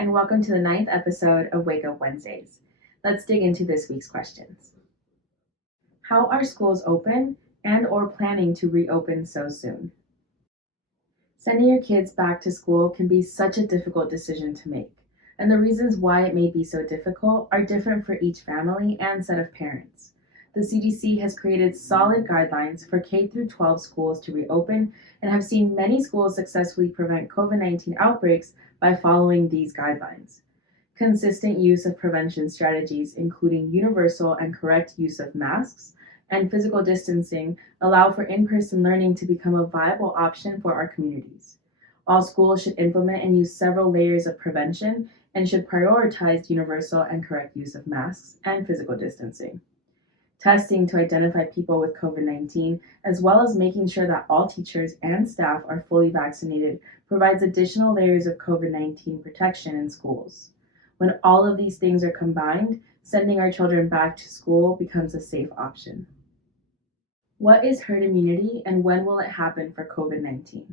and welcome to the 9th episode of Wake Up Wednesdays. Let's dig into this week's questions. How are schools open and or planning to reopen so soon? Sending your kids back to school can be such a difficult decision to make, and the reasons why it may be so difficult are different for each family and set of parents. The CDC has created solid guidelines for K-12 schools to reopen and have seen many schools successfully prevent COVID-19 outbreaks by following these guidelines. Consistent use of prevention strategies, including universal and correct use of masks and physical distancing, allow for in-person learning to become a viable option for our communities. All schools should implement and use several layers of prevention and should prioritize universal and correct use of masks and physical distancing. Testing to identify people with COVID-19, as well as making sure that all teachers and staff are fully vaccinated, provides additional layers of COVID-19 protection in schools. When all of these things are combined, sending our children back to school becomes a safe option. What is herd immunity and when will it happen for COVID-19?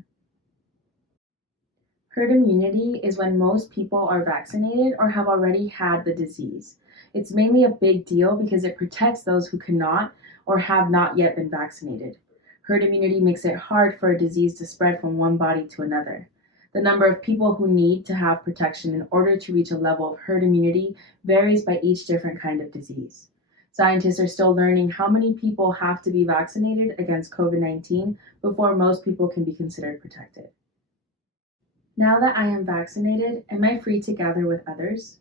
Herd immunity is when most people are vaccinated or have already had the disease. It's mainly a big deal because it protects those who cannot or have not yet been vaccinated. Herd immunity makes it hard for a disease to spread from one body to another. The number of people who need to have protection in order to reach a level of herd immunity varies by each different kind of disease. Scientists are still learning how many people have to be vaccinated against COVID-19 before most people can be considered protected. Now that I am vaccinated, am I free to gather with others?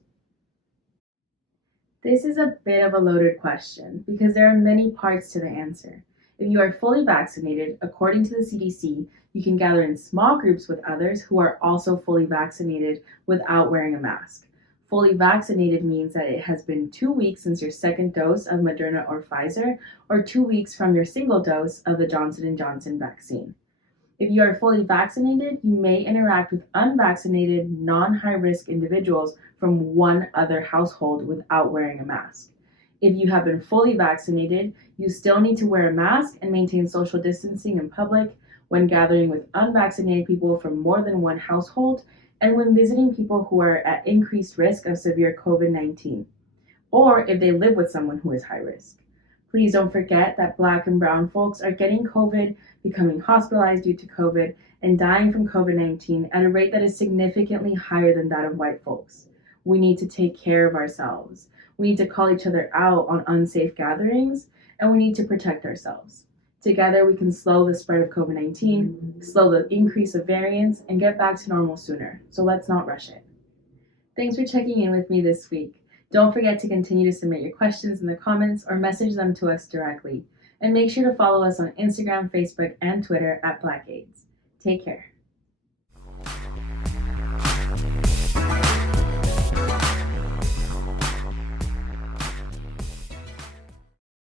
This is a bit of a loaded question because there are many parts to the answer. If you are fully vaccinated, according to the CDC, you can gather in small groups with others who are also fully vaccinated without wearing a mask. Fully vaccinated means that it has been 2 weeks since your second dose of Moderna or Pfizer, or 2 weeks from your single dose of the Johnson & Johnson vaccine. If you are fully vaccinated, you may interact with unvaccinated, non-high-risk individuals from one other household without wearing a mask. If you have been fully vaccinated, you still need to wear a mask and maintain social distancing in public when gathering with unvaccinated people from more than one household and when visiting people who are at increased risk of severe COVID-19, or if they live with someone who is high risk. Please don't forget that Black and Brown folks are getting COVID, becoming hospitalized due to COVID, and dying from COVID-19 at a rate that is significantly higher than that of white folks. We need to take care of ourselves. We need to call each other out on unsafe gatherings, and we need to protect ourselves. Together, we can slow the spread of COVID-19, slow the increase of variants, and get back to normal sooner. So let's not rush it. Thanks for checking in with me this week. Don't forget to continue to submit your questions in the comments or message them to us directly. And make sure to follow us on Instagram, Facebook, and Twitter at BlackAids. Take care.